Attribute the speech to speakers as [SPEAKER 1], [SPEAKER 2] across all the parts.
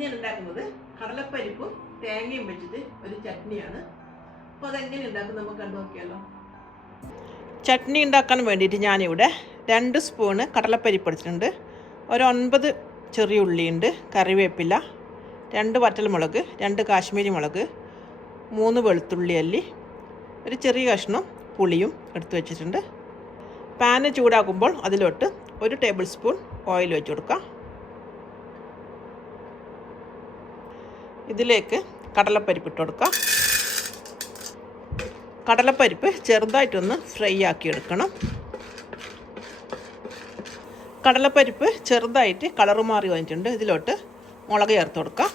[SPEAKER 1] ഇന്ന് ഞാൻ ഉണ്ടാക്കുന്നത് കടലപ്പരിപ്പും തേങ്ങയും വെച്ചിട്ട് ഒരു ചട്നിയാണ്. അപ്പോൾ അതെങ്ങനെ ഉണ്ടാക്കും നമുക്ക് കണ്ടു നോക്കിയാലോ. ചട്നി ഉണ്ടാക്കാൻ വേണ്ടിയിട്ട് ഞാനിവിടെ രണ്ട് സ്പൂണ് കടലപ്പരിപ്പ് എടുത്തിട്ടുണ്ട്. ഒരു ഒൻപത് ചെറിയ ഉള്ളിയുണ്ട് കറിവേപ്പില രണ്ട് വറ്റൽമുളക് രണ്ട് കാശ്മീരി മുളക് മൂന്ന് വെളുത്തുള്ളി അല്ലി ഒരു ചെറിയ കഷ്ണം പുളിയും എടുത്തു വെച്ചിട്ടുണ്ട്. പാന് ചൂടാക്കുമ്പോൾ അതിലോട്ട് ഒരു ടേബിൾ സ്പൂൺ ഓയിൽ വെച്ച് കൊടുക്കാം. ഇതിലേക്ക് കടലപ്പരിപ്പ് ഇട്ട് കൊടുക്കാം കടലപ്പരിപ്പ് ചെറുതായിട്ടൊന്ന് ഫ്രൈ ആക്കി എടുക്കണം. കടലപ്പരിപ്പ് ചെറുതായിട്ട് കളറ് മാറി വന്നിട്ടുണ്ട്. ഇതിലോട്ട് മുളക് ചേർത്ത് കൊടുക്കാം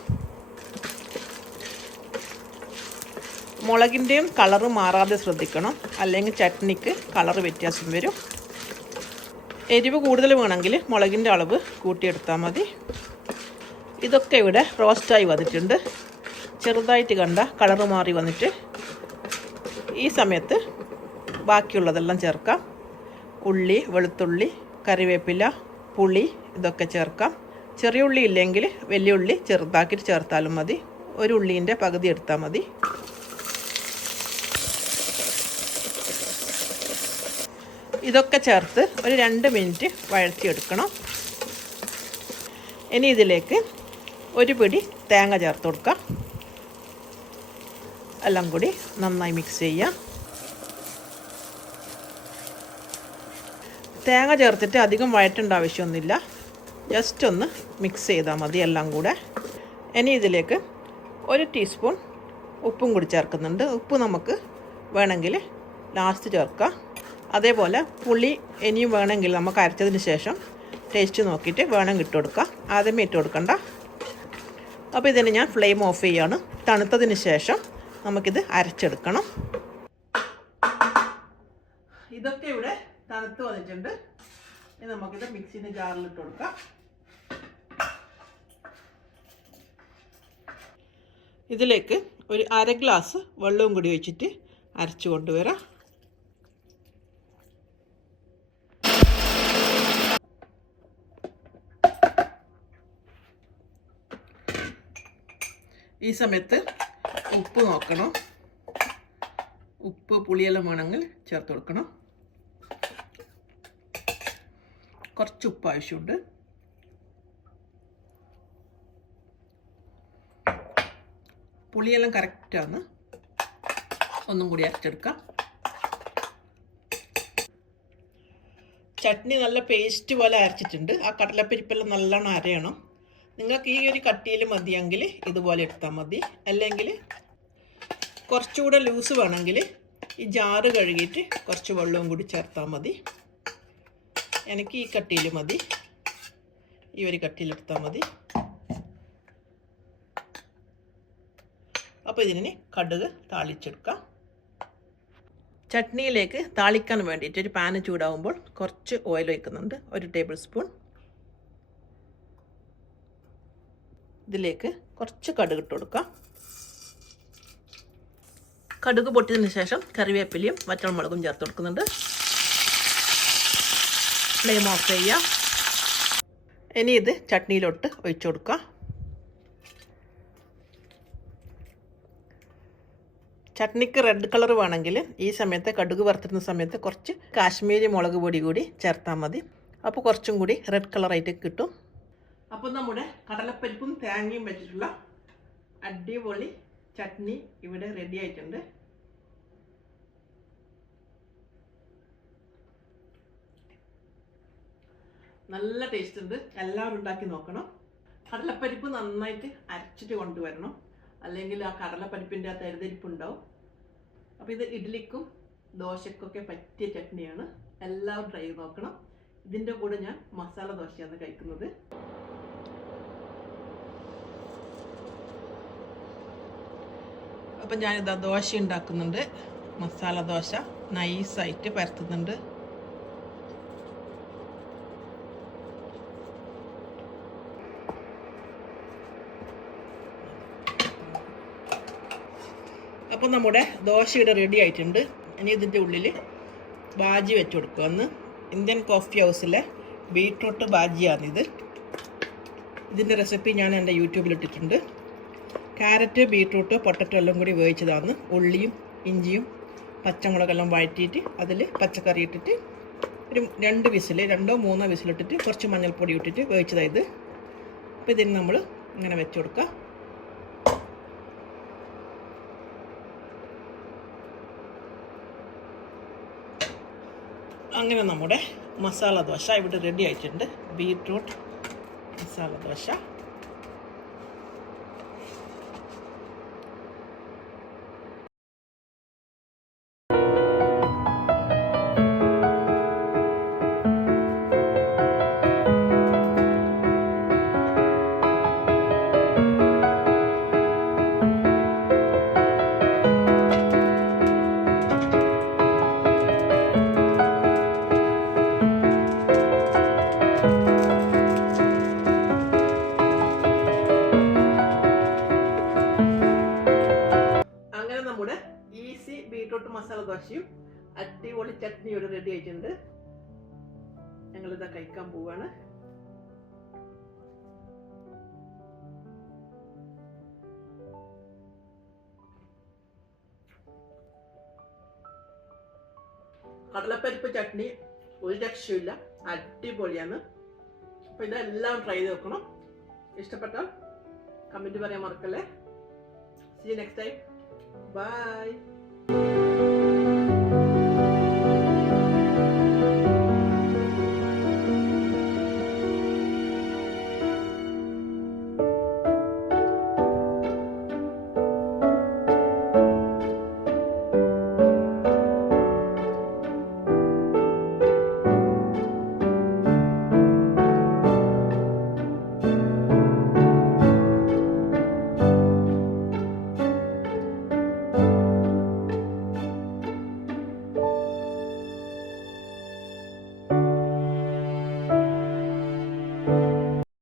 [SPEAKER 1] മുളകിന്റെയും കളറ് മാറാതെ ശ്രദ്ധിക്കണം. അല്ലെങ്കിൽ ചട്നിക്ക് കളറ് വ്യത്യാസം വരും. എരിവ് കൂടുതൽ വേണമെങ്കിൽ മുളകിന്റെ അളവ് കൂട്ടിയെടുത്താൽ മതി. ഇതൊക്കെ ഇവിടെ റോസ്റ്റായി വന്നിട്ടുണ്ട്. ചെറുതായിട്ട് കണ്ട കളർ മാറി വന്നിട്ട് ഈ സമയത്ത് ബാക്കിയുള്ളതെല്ലാം ചേർക്കാം. ഉള്ളി വെളുത്തുള്ളി കറിവേപ്പില പുളി ഇതൊക്കെ ചേർക്കാം. ചെറിയ ഉള്ളി ഇല്ലെങ്കിൽ വലിയ ഉള്ളി ചെറുതാക്കിയിട്ട് ചേർത്താലും മതി. ഒരു ഉള്ളീന്റെ പകുതി എടുത്താൽ മതി. ഇതൊക്കെ ചേർത്ത് ഒരു രണ്ട് മിനിറ്റ് വഴറ്റിയെടുക്കണം. ഇനി ഇതിലേക്ക് ഒരു പിടി തേങ്ങ ചേർത്ത് കൊടുക്കാം എല്ലാം കൂടി നന്നായി മിക്സ് ചെയ്യാം തേങ്ങ ചേർത്തിട്ട് അധികം വഴറ്റേണ്ട ആവശ്യമൊന്നുമില്ല. ജസ്റ്റ് ഒന്ന് മിക്സ് ചെയ്താൽ മതി എല്ലാം കൂടെ. ഇനി ഇതിലേക്ക് ഒരു ടീസ്പൂൺ ഉപ്പും കൂടി ചേർക്കുന്നുണ്ട്. ഉപ്പ് നമുക്ക് വേണമെങ്കിൽ ലാസ്റ്റ് ചേർക്കാം. അതേപോലെ പുളി ഇനിയും വേണമെങ്കിൽ നമുക്ക് അരച്ചതിന് ശേഷം ടേസ്റ്റ് നോക്കിയിട്ട് വേണം ഇട്ട് കൊടുക്കാം. ആദ്യമേ ഇട്ട് കൊടുക്കണ്ട. അപ്പോൾ ഇതിന് ഞാൻ ഫ്ലെയിം ഓഫ് ചെയ്യാണ്. തണുത്തതിന് ശേഷം നമുക്കിത് അരച്ചെടുക്കണം. ഇതൊക്കെ ഇവിടെ തണുത്ത് വന്നിട്ടുണ്ട്. ഇനി നമുക്കിത് മിക്സിന്റെ ജാറിലിട്ട് കൊടുക്കാം. ഇതിലേക്ക് ഒരു അര ഗ്ലാസ് വെള്ളവും കൂടി വെച്ചിട്ട് അരച്ചു കൊണ്ടുവരാം. ഈ സമയത്ത് ഉപ്പ് നോക്കണം. ഉപ്പ് പുളിയെല്ലാം വേണമെങ്കിൽ ചേർത്ത് കൊടുക്കണം. കുറച്ച് ഉപ്പ് ആവശ്യമുണ്ട്. പുളിയെല്ലാം കറക്റ്റാണ് ഒന്നും കൂടി അരച്ചെടുക്കാം. ചട്നി നല്ല പേസ്റ്റ് പോലെ അരച്ചിട്ടുണ്ട്. ആ കടലപ്പരിപ്പെല്ലാം നല്ലോണം അരയണം. നിങ്ങൾക്ക് ഈ ഒരു കട്ടിയിൽ മതിയെങ്കിൽ ഇതുപോലെ എടുത്താൽ മതി. അല്ലെങ്കിൽ കുറച്ചുകൂടെ ലൂസ് വേണമെങ്കിൽ ഈ ജാറ് കഴുകിയിട്ട് കുറച്ച് വെള്ളവും കൂടി ചേർത്താൽ മതി. എനിക്ക് ഈ കട്ടിയിൽ മതി. ഈ ഒരു കട്ടിയിൽ എടുത്താൽ മതി. അപ്പോൾ ഇതിന് കടുക് താളിച്ചെടുക്കാം. ചട്നിയിലേക്ക് താളിക്കാൻ വേണ്ടിയിട്ട് ഒരു പാന് ചൂടാവുമ്പോൾ കുറച്ച് ഓയിൽ വയ്ക്കുന്നുണ്ട് ഒരു ടേബിൾ സ്പൂൺ ഇതിലേക്ക് കുറച്ച് കടുക് ഇട്ട് കൊടുക്കാം. കടുക് പൊട്ടിയതിന് ശേഷം കറിവേപ്പിലയും വറ്റൽമുളകും ചേർത്ത് കൊടുക്കുന്നുണ്ട്. ഫ്ലെയിം ഓഫ് ചെയ്യാം. ഇനി ഇത് ചട്നിയിലോട്ട് ഒഴിച്ചു കൊടുക്കുക ചട്നിക്ക് റെഡ് കളർ വേണമെങ്കിൽ ഈ സമയത്ത് കടുക് വറുത്തിരുന്ന സമയത്ത് കുറച്ച് കാശ്മീരി മുളക് പൊടി കൂടി ചേർത്താൽ മതി. അപ്പോൾ കുറച്ചും കൂടി റെഡ് കളറായിട്ട് കിട്ടും. അപ്പോൾ നമ്മുടെ കടലപ്പരിപ്പും തേങ്ങയും വെച്ചിട്ടുള്ള അടിപൊളി ചട്നി ഇവിടെ റെഡി ആയിട്ടുണ്ട്. നല്ല ടേസ്റ്റ് ഉണ്ട്. എല്ലാവരും ഉണ്ടാക്കി നോക്കണം. കടലപ്പരിപ്പ് നന്നായിട്ട് അരച്ചിട്ട് കൊണ്ടുവരണം. അല്ലെങ്കിൽ ആ കടലപ്പരിപ്പിന്റെ ആ തരുതരിപ്പ് ഉണ്ടാവും അപ്പോൾ ഇത് ഇഡ്ഡലിക്കും ദോശക്കൊക്കെ പറ്റിയ ചട്നിയാണ്. എല്ലാവരും ട്രൈ നോക്കണം. ഇതിന്റെ കൂടെ ഞാൻ മസാല ദോശയാണ് കഴിക്കുന്നത്. അപ്പം ഞാനിതാ ദോശ ഉണ്ടാക്കുന്നുണ്ട്. മസാല ദോശ നൈസായിട്ട് പരത്തുന്നുണ്ട്. അപ്പം നമ്മുടെ ദോശയുടെ റെഡി ആയിട്ടുണ്ട്. ഇനി ഇതിന്റെ ഉള്ളിൽ ബാജി വെച്ച് കൊടുക്കുക. അന്ന് ഇന്ത്യൻ കോഫി ഹൗസിലെ ബീട്രൂട്ട് ബാജിയാണിത്. ഇതിന്റെ റെസിപ്പി ഞാൻ എന്റെ യൂട്യൂബിൽ ഇട്ടിട്ടുണ്ട്. ക്യാരറ്റ് ബീട്രൂട്ട് പൊട്ടറ്റോ എല്ലാം കൂടി വേവിച്ചതാണ്. ഉള്ളിയും ഇഞ്ചിയും പച്ചമുളകെല്ലാം വഴറ്റിയിട്ട് അതിൽ പച്ചക്കറി ഇട്ടിട്ട് ഒരു രണ്ട് വിസിൽ രണ്ടോ മൂന്നോ വിസിലിട്ടിട്ട് കുറച്ച് മഞ്ഞൾപ്പൊടി ഇട്ടിട്ട് വേവിച്ചതായത് അപ്പോൾ ഇതിന് നമ്മൾ ഇങ്ങനെ വെച്ച് കൊടുക്കുക അങ്ങനെ നമ്മുടെ മസാല ദോശ ഇവിടെ റെഡി ആയിട്ടുണ്ട്. ബീട്രൂട്ട് മസാല ദോശ. ബീട്രൂട്ട് മസാല ദോശയും അടിപൊളി ചട്നി ഇവിടെ റെഡി ആയിട്ടുണ്ട്. ഞങ്ങളിതാ കഴിക്കാൻ പോവാണ്. കടലപ്പരിപ്പ് ചട്നി ഒരു രക്ഷയില്ല അടിപൊളിയാണ്. അപ്പോൾ ഇതെല്ലാം ട്രൈ ചെയ്ത് നോക്കണം. ഇഷ്ടപ്പെട്ടാൽ കമന്റ് പറയാൻ മറക്കല്ലേ. C next time by